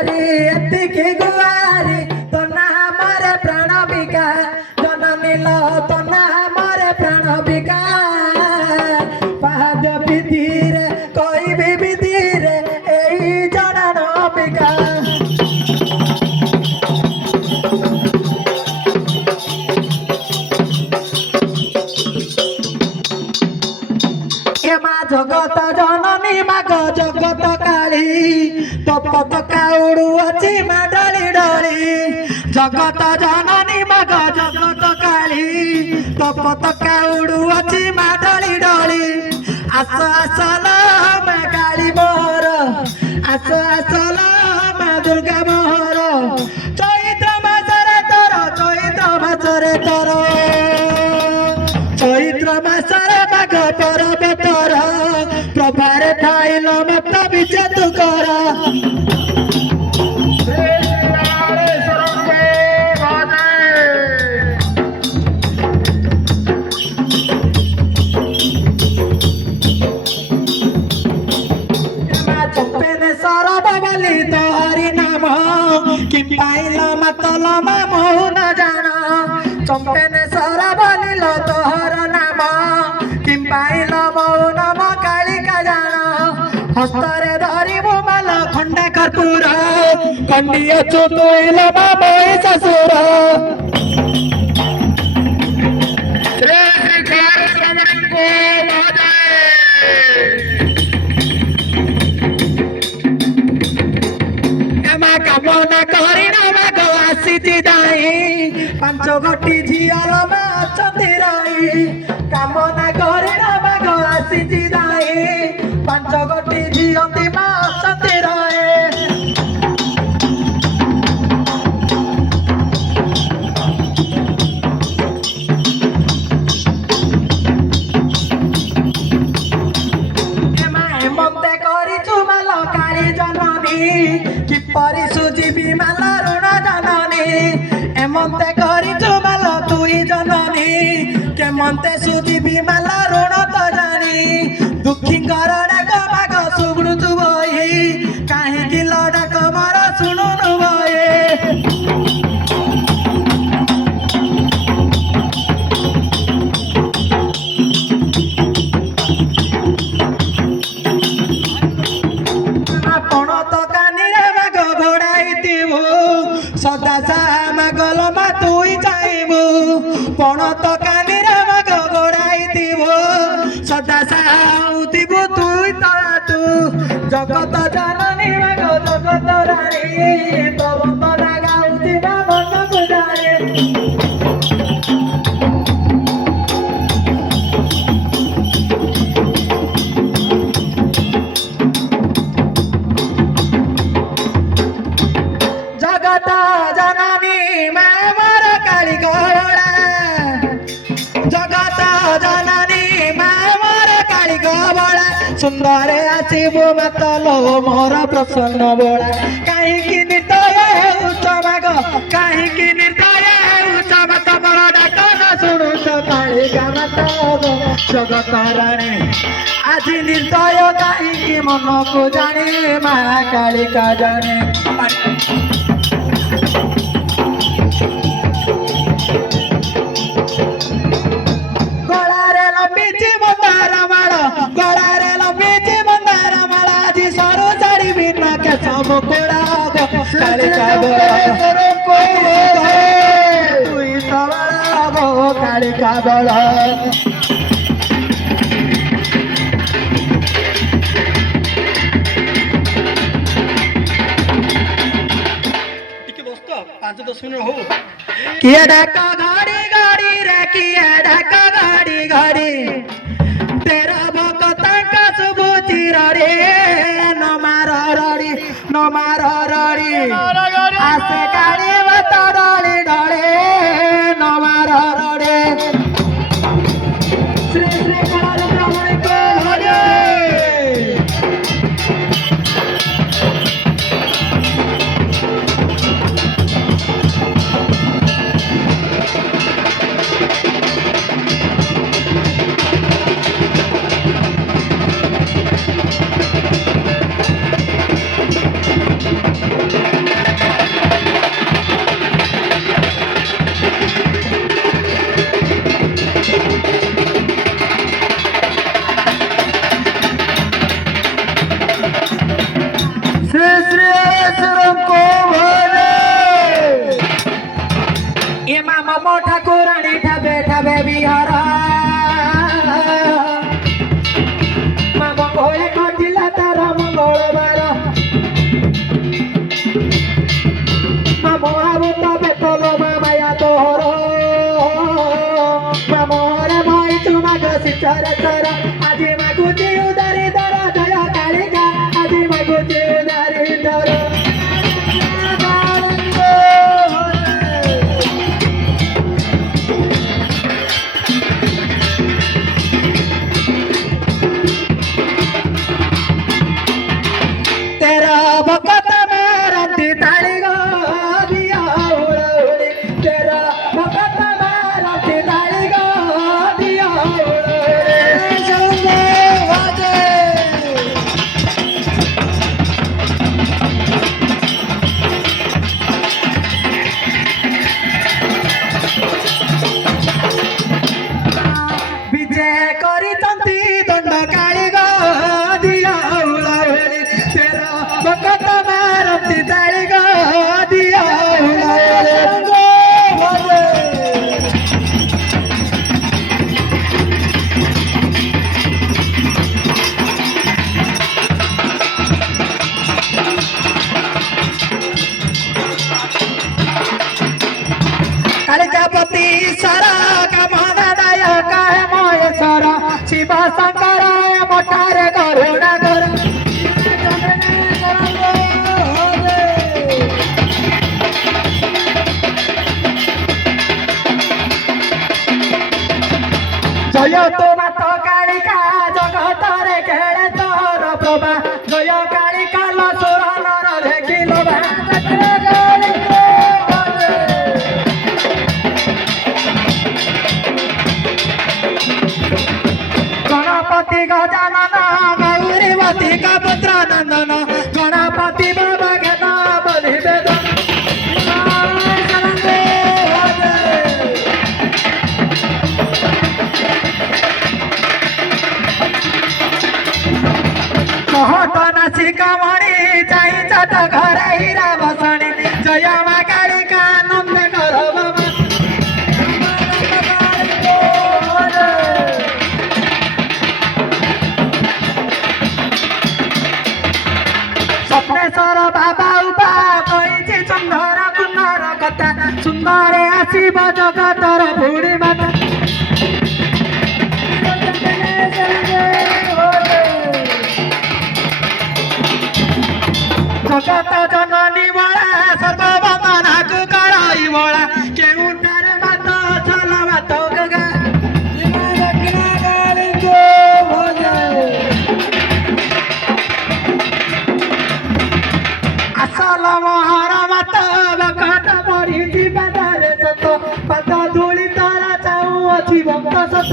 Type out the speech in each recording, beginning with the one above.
गुआरी एतिकी गुआरी तो ना हमारे प्राण बिका जननी लो तो ना हमारे प्राण बिका पाद्य विधि रे कोई भी विधि रे एही जड़न बिका जगत जननी माग जगत काली तो पताका उड़ुअछि मा डली डली जगत जननी माग जगत काली तो पताका उड़ुअछि मा डली डली आस आसल में काली मोहर आस आसल में दुर्गा मोहर चैत्र मासरे तोर चैत्र मासरे तोर चैत्र मासरे माग परब तोर प्रभारे ठाइल मत विचेत कर चपेने सरब बलि तो हरि नाम कि पाइल मतल मोह न जान चपेने सरब बलि तो हर नाम कि पाइल मोह नम कालिका जान हस्तरे धरिबु माल खंडे कर्पूर खंडिय चुतुइल मई ससुर कामना करी नमाग आसी दाई पांच गोटी झियल अछती रही कामना करी नमाग आसी दाई पांच गोटी झियती अछती रहे हेमंते करिछु माल काली जननी किपरि सुजीबी माल ऋण जननी हेमंते करिछु माल तुई जननी केमंते सुजीबी माल ऋण तो जानी दुखी कर डाक माग शुणुचु बही काहींकि लडाक मोर शुणुनु बही सदा सामा गलमा तुई चाहबू पण तो कानी माग गोड़ाई दिबो सदा साउतिबू तुई तू जगत जननी माग जगत रानी तो बंदना गाउतिबा मन गुजारे सुंदर आसबू मतलो मोर प्रसन्न बोला कहीं निर्दय हेउच माग कहीं निर्दय हेउच मत मोर डाक न शुणुच कालिका मत जगत राणी आज निर्दय कहीं मन को जाने मा कालिका जाने गलारे लंबीची मंदार माळ गलारे मुकुड़ा कालिका तुई सबला गो कालिका बड़ा टिके दोस्त 5-10 मिनट हो किए डाका गाड़ी गाड़ी रे किए डाका गाड़ी गाड़ी तेरा भक्ता का सुबुची रे no mararari ase kari batadali dale no mararari Sri Sri Kalal Brahman ko hare परमेश्वरको भजे ए मामा मो ठाकुराणी ठाबे ठाबे बिहार मामा कोई खटिला तारा मंगलबार मामो आबु तबे तलो मामाया तोहर मामो रे भाई तुमा गसी चर चर आजी मागुची उदारी दर जय कालिका आजी मागुची उदारी दर तेरा भगत मेरा ताली गो दिया उड़ी तेरा भगत मेरा ताली गो दिया उड़ी शंभो भजे विजय करी दंड काली गो दिया उड़ी तेरा भगत मेरा ताली गो दिया उड़ी शंभो भजे कालिकापति सारा कामनादायक है महेश्वर शिव शंकर मठारे करुणा कर जय तो मात कालिका जगत रे खेले तोर प्रभा जय कालिका लसुर नर देखिल गणपति गजानन गौरीवती का पुत्र नंदन गणपति बाबा के नाम निवेदन कहतन शिखमणि चाहि चट घर हीरा बसणी जय मा कालिका नंद कर बाबा स्वप्नेश्वर बाबा उपा कहिछि सुंदर कुंदर कथा सुंदरे आसीब जगतर बुढ़ी माता जगत जननी बड़ा सर्वबंधना को कराई बड़ा केउंटार मात चल मात गगा कालिको भजे असल मोहर मात बकट पड़ी जीवदारे सत पद धूली तारा चाऊ अछि भक्त सत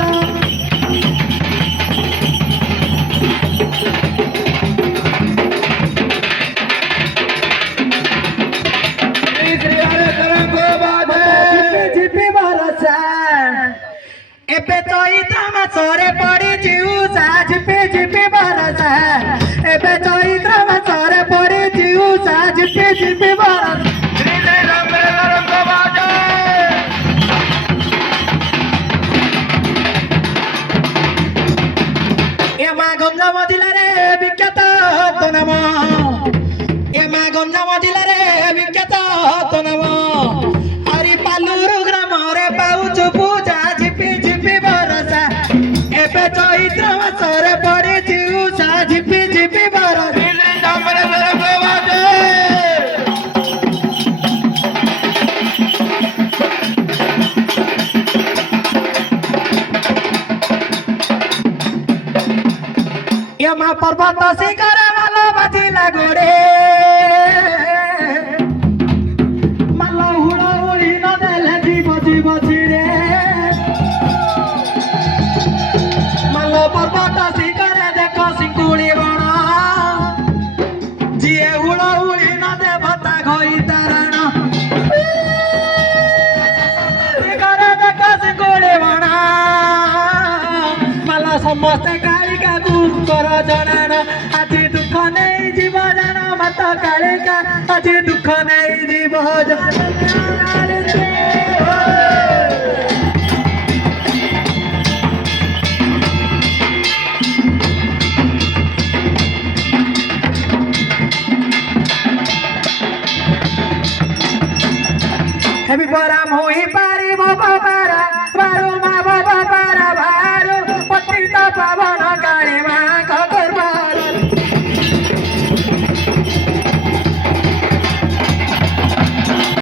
झिपी बरसा एबे चैत्र मासरे पड़ी जिउसा झिपी झिपी बरसा एबे चैत्र मासरे पड़ी जिउसा झिपी झिपी बरसा एमा गंजाम जिल्लारे विख्यात तो नाम एमा गंजाम जिल्लारे विख्यात तो नाम हरि पालुरु ग्राम रे पाउछु पूजा झिपी झिपी बरसा एबे चैत्र मासरे पड़ी जिउसा झिपी झिपी बरसा यमा पर्वत शिखर माला बाजिला गोडे माला हुडा हुडी नदेले जीव जीव छिडे माला पर्वत शिखर देख सिंकुडी बण जिए हुडा हुडी नदे भता घई तारण शिखर देख सिंकुडी बण माला ସମସ୍ତେ କାଳିକା କୁ କର ଜଣାଣ ଆଜି ଦୁଃଖ ନେଇ ଜୀବ ଜାଣ ଜଗନ୍ନାଥ କାଳିକା ଆଜି ଦୁଃଖ ନେଇ ଯିବ হেবি পরা মুহি ପାରିବ ବାବାରା ବାରୁ